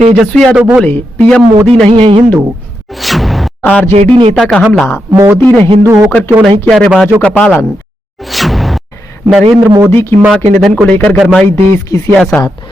तेजस्वी यादव बोले पीएम मोदी नहीं है हिंदू। आरजेडी नेता का हमला, मोदी ने हिंदू होकर क्यों नहीं किया रिवाजों का पालन। नरेंद्र मोदी की मां के निधन को लेकर गरमाई देश की सियासत।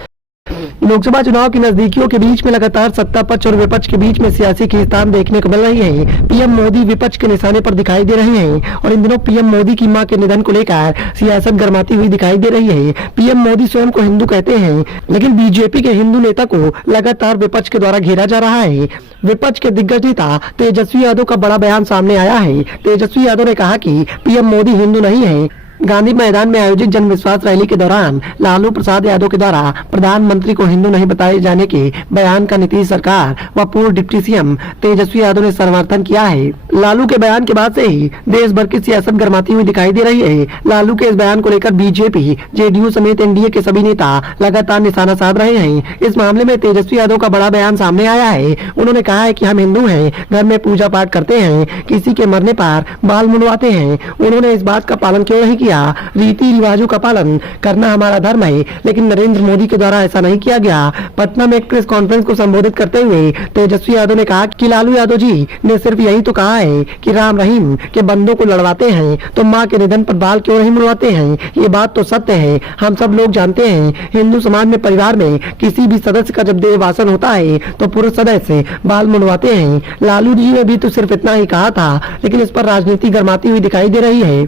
लोकसभा चुनाव की नजदीकियों के बीच में लगातार सत्ता पक्ष और विपक्ष के बीच में सियासी खींचतान देखने को मिल रही है। पीएम मोदी विपक्ष के निशाने पर दिखाई दे रहे हैं और इन दिनों पीएम मोदी की मां के निधन को लेकर सियासत गरमाती हुई दिखाई दे रही है। पीएम मोदी स्वयं को हिंदू कहते हैं, लेकिन बीजेपी के हिंदू नेता को लगातार विपक्ष के द्वारा घेरा जा रहा है। विपक्ष के दिग्गज नेता तेजस्वी यादव का बड़ा बयान सामने आया है। तेजस्वी यादव ने कहा कि पीएम मोदी हिंदू नहीं है। गांधी मैदान में आयोजित जन विश्वास रैली के दौरान लालू प्रसाद यादव के द्वारा प्रधानमंत्री को हिंदू नहीं बताए जाने के बयान का नीतीश सरकार व पूर्व डिप्टी सीएम तेजस्वी यादव ने समर्थन किया है। लालू के बयान के बाद से ही देश भर की सियासत गरमाती हुई दिखाई दे रही है। लालू के इस बयान को लेकर बीजेपी, जेडीयू समेत एनडीए के सभी नेता लगातार निशाना साध रहे हैं। इस मामले में तेजस्वी यादव का बड़ा बयान सामने आया है। उन्होंने कहा है कि हम हिंदू हैं, घर में पूजा पाठ करते हैं, किसी के मरने पर बाल मुंडवाते हैं। उन्होंने इस बात का पालन क्यों नहीं किया। रीति रिवाजों का पालन करना हमारा धर्म है, लेकिन नरेंद्र मोदी के द्वारा ऐसा नहीं किया गया। पटना में एक प्रेस कॉन्फ्रेंस को संबोधित करते हुए तेजस्वी यादव ने कहा कि लालू यादव जी ने सिर्फ यही तो कहा है कि राम रहीम के बंदों को लड़वाते हैं, तो माँ के निधन पर बाल क्यों नहीं मुड़वाते हैं। ये बात तो सत्य है। हम सब लोग जानते हैं हिंदू समाज में परिवार में किसी भी सदस्य का जब देहवासन होता है तो पुरुष सदस्य बाल मुड़वाते हैं। लालू जी ने भी तो सिर्फ इतना ही कहा था, लेकिन इस पर राजनीति गरमाती हुई दिखाई दे रही है।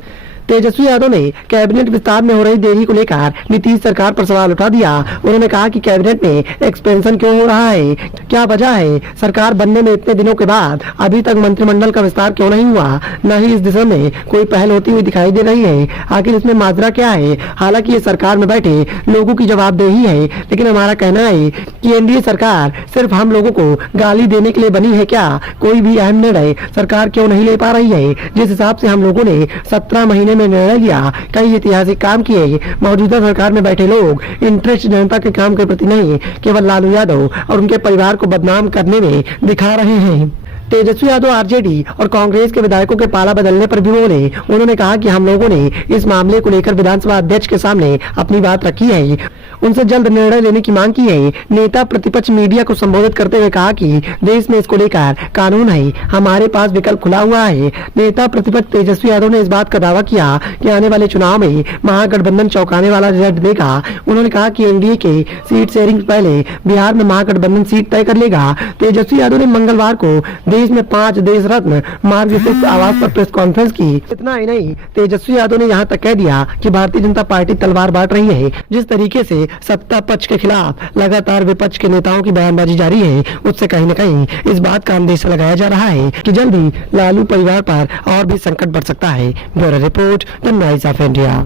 तेजस्वी यादव ने कैबिनेट विस्तार में हो रही देरी को लेकर नीतीश सरकार पर सवाल उठा दिया। उन्होंने कहा कि कैबिनेट में एक्सपेंशन क्यों हो रहा है, क्या वजह है। सरकार बनने में इतने दिनों के बाद अभी तक मंत्रिमंडल का विस्तार क्यों नहीं हुआ, न ही इस दिशा में कोई पहल होती हुई दिखाई दे रही है। आखिर इसमें माजरा क्या है। हालांकि ये सरकार में बैठे लोगों की जवाबदेही है, लेकिन हमारा कहना है कि एनडीए सरकार सिर्फ हम लोगों को गाली देने के लिए बनी है क्या। कोई भी अहम निर्णय सरकार क्यों नहीं ले पा रही है। जिस हिसाब से हम लोगों ने 17 महीने में निर्णय लिया, कई ऐतिहासिक काम किए। मौजूदा सरकार में बैठे लोग इंटरेस्ट जनता के काम के प्रति नहीं, केवल लालू यादव और उनके परिवार को बदनाम करने में दिखा रहे हैं। तेजस्वी यादव आरजेडी और कांग्रेस के विधायकों के पाला बदलने पर भी बोले। उन्होंने कहा कि हम लोगों ने इस मामले को लेकर विधानसभा अध्यक्ष के सामने अपनी बात रखी है, उनसे जल्द निर्णय लेने की मांग की है। नेता प्रतिपक्ष मीडिया को संबोधित करते हुए कहा कि देश में इसको लेकर कानून है, हमारे पास विकल्प खुला हुआ है। नेता प्रतिपक्ष तेजस्वी यादव ने इस बात का दावा किया कि आने वाले चुनाव में महागठबंधन चौंकाने वाला रिजल्ट देगा। उन्होंने कहा कि एनडीए के सीट शेयरिंग पहले बिहार में महागठबंधन सीट तय कर लेगा। तेजस्वी यादव ने मंगलवार को देश में 5 देश रत्न मार्ग स्थित आवास पर प्रेस कॉन्फ्रेंस की। इतना ही नहीं, तेजस्वी यादव ने यहाँ तक कह दिया कि भारतीय जनता पार्टी तलवार बांट रही है। जिस तरीके से सत्ता पक्ष के खिलाफ लगातार विपक्ष के नेताओं की बयानबाजी जारी है, उससे कहीं न कहीं इस बात का अंदेशा लगाया जा रहा है कि जल्द ही लालू परिवार पर और भी संकट बढ़ सकता है। Bureau report, the voice of India.